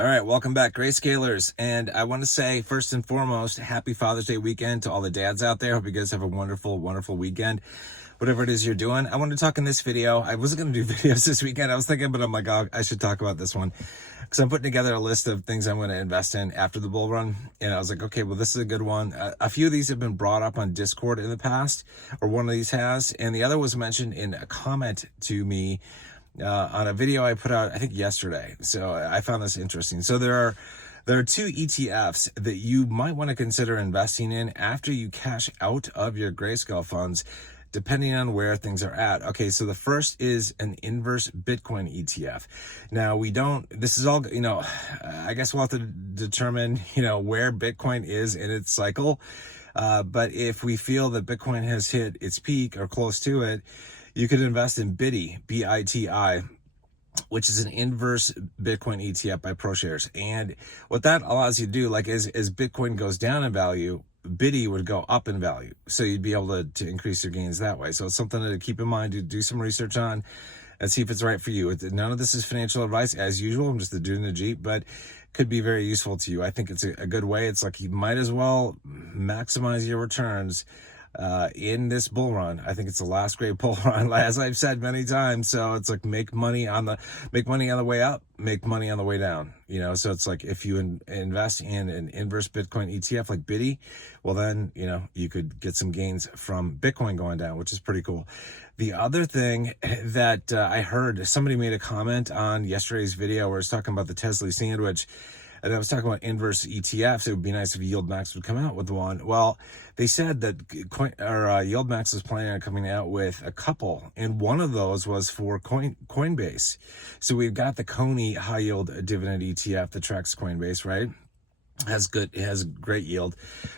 All right, welcome back, Grayscalers. And I want to say, first and foremost, happy Father's Day weekend to all the dads out there. Hope you guys have a wonderful, wonderful weekend, whatever it is you're doing. I want to talk in this video. I wasn't going to do videos this weekend. I was thinking, but I'm like, oh, I should talk about this one because I'm putting together a list of things I'm going to invest in after the bull run. And I was like, okay, well, this is a good one. A few of these have been brought up on Discord in the past, or one of these has. And the other was mentioned in a comment to me on a video I put out, I think yesterday. So I found this interesting. So there are two ETFs that you might want to consider investing in after you cash out of your Grayscale funds, depending on where things are at. Okay, so the first is an inverse Bitcoin ETF. Now this is all, I guess we'll have to determine, where Bitcoin is in its cycle. But if we feel that Bitcoin has hit its peak or close to it, you could invest in BITI, BITI, which is an inverse Bitcoin ETF by ProShares. And what that allows you to do, like as Bitcoin goes down in value, BITI would go up in value. So you'd be able to increase your gains that way. So it's something to keep in mind, to do some research on and see if it's right for you. None of this is financial advice as usual. I'm just the dude in the Jeep, but could be very useful to you. I think it's a good way. It's like you might as well maximize your returns in this bull run. I think it's the last great bull run, as I've said many times. So it's like make money on the way up, make money on the way down. So it's like if you invest in an inverse Bitcoin ETF like BITI, well then you could get some gains from Bitcoin going down, which is pretty cool. The other thing that I heard, somebody made a comment on yesterday's video where it's talking about the Tesla sandwich. And I was talking about inverse ETFs. It would be nice if YieldMax would come out with one. Well, they said that YieldMax is planning on coming out with a couple, and one of those was for Coinbase. So we've got the Coney High Yield Dividend ETF that tracks Coinbase, right? It has great yield.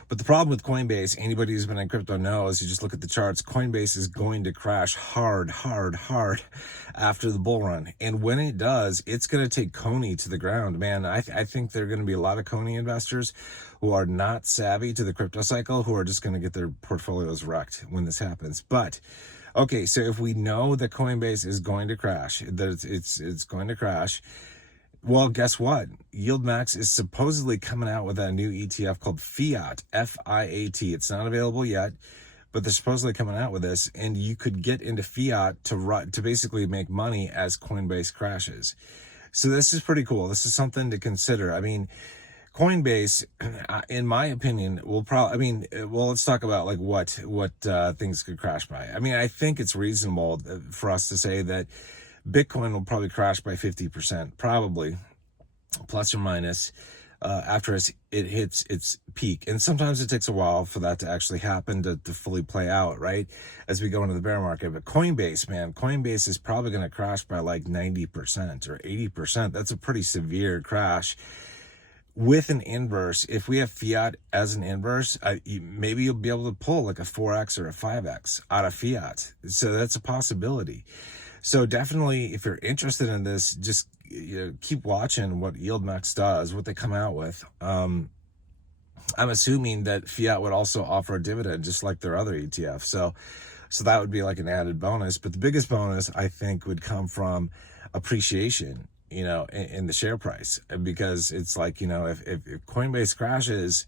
But the problem with Coinbase, anybody who's been in crypto knows, you just look at the charts, Coinbase is going to crash hard after the bull run. And when it does, it's going to take Coney to the ground, man. I think there are going to be a lot of Coney investors who are not savvy to the crypto cycle, who are just going to get their portfolios wrecked when this happens. But okay, so if we know that Coinbase is going to crash, that it's going to crash, well, guess what? YieldMax is supposedly coming out with a new ETF called FIAT, F-I-A-T. It's not available yet, but they're supposedly coming out with this, and you could get into fiat to basically make money as Coinbase crashes. So this is pretty cool. This is something to consider. I mean, Coinbase, in my opinion, will probably, let's talk about like what things could crash by. I mean, I think it's reasonable for us to say that Bitcoin will probably crash by 50%, probably, plus or minus, after it hits its peak. And sometimes it takes a while for that to actually happen, to fully play out, right, as we go into the bear market. But Coinbase is probably going to crash by like 90% or 80%. That's a pretty severe crash. With an inverse, if we have fiat as an inverse, maybe you'll be able to pull like a 4x or a 5x out of fiat. So that's a possibility. So definitely, if you're interested in this, just keep watching what YieldMax does, what they come out with. I'm assuming that fiat would also offer a dividend, just like their other ETF. So that would be like an added bonus. But the biggest bonus, I think, would come from appreciation, in the share price, because it's like, if Coinbase crashes,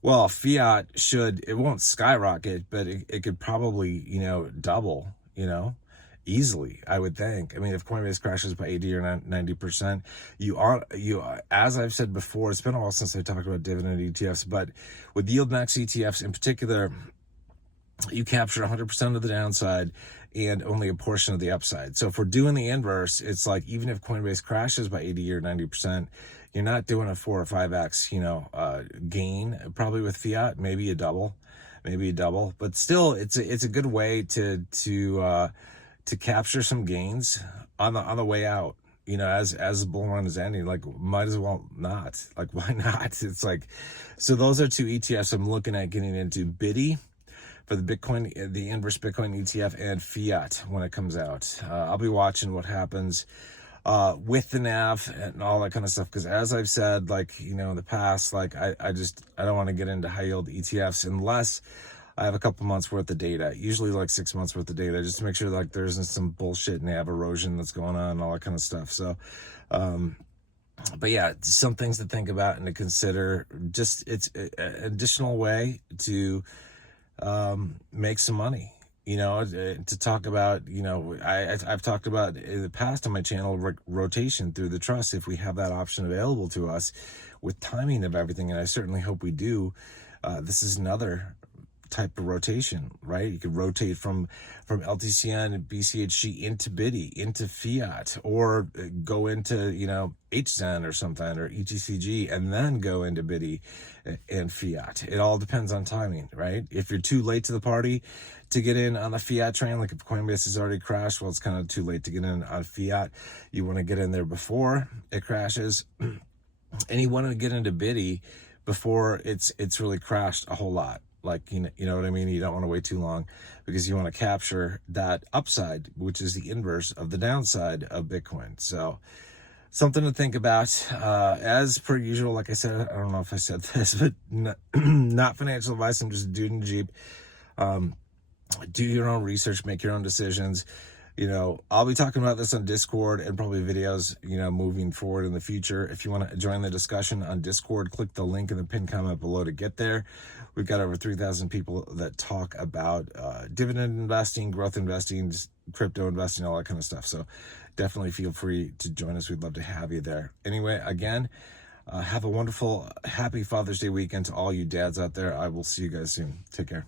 well, fiat it won't skyrocket, but it could probably, double, easily, I would think. I mean, if Coinbase crashes by 80 or 90%, as I've said before, it's been a while since I talked about dividend ETFs, but with YieldMax ETFs in particular, you capture 100% of the downside and only a portion of the upside. So if we're doing the inverse, it's like, even if Coinbase crashes by 80 or 90%, you're not doing a 4 or 5x, gain, probably with fiat, maybe a double, but still it's a good way to capture some gains on the way out, as the bull run is ending. Like, might as well not. Like, why not? It's like, so those are two ETFs I'm looking at getting into: BITI for the inverse Bitcoin ETF, and fiat when it comes out. I'll be watching what happens with the NAV and all that kind of stuff, because as I've said, like, in the past, like, I don't want to get into high yield ETFs unless I have a couple months worth of data, usually like 6 months worth of data, just to make sure like there isn't some bullshit NAV erosion that's going on and all that kind of stuff. So But yeah, some things to think about and to consider. Just it's an additional way to make some money. To talk about, I've talked about in the past on my channel rotation through the trust, if we have that option available to us with timing of everything, and I certainly hope we do. This is another type of rotation, right? You could rotate from LTCN and BCHG into BITI, into fiat, or go into, HZEN or something, or ETCG, and then go into BITI and fiat. It all depends on timing, right? If you're too late to the party to get in on the fiat train, like if Coinbase has already crashed, well, it's kind of too late to get in on fiat. You want to get in there before it crashes, and you want to get into BITI before it's really crashed a whole lot. Like, you know what I mean? You don't want to wait too long, because you want to capture that upside, which is the inverse of the downside of Bitcoin. So something to think about. As per usual, like I said, I don't know if I said this, but not financial advice. I'm just a dude in a Jeep. Do your own research, make your own decisions. I'll be talking about this on Discord and probably videos, moving forward in the future. If you want to join the discussion on Discord, click the link in the pinned comment below to get there. We've got over 3,000 people that talk about dividend investing, growth investing, crypto investing, all that kind of stuff. So definitely feel free to join us. We'd love to have you there. Anyway, again, have a wonderful, happy Father's Day weekend to all you dads out there. I will see you guys soon. Take care.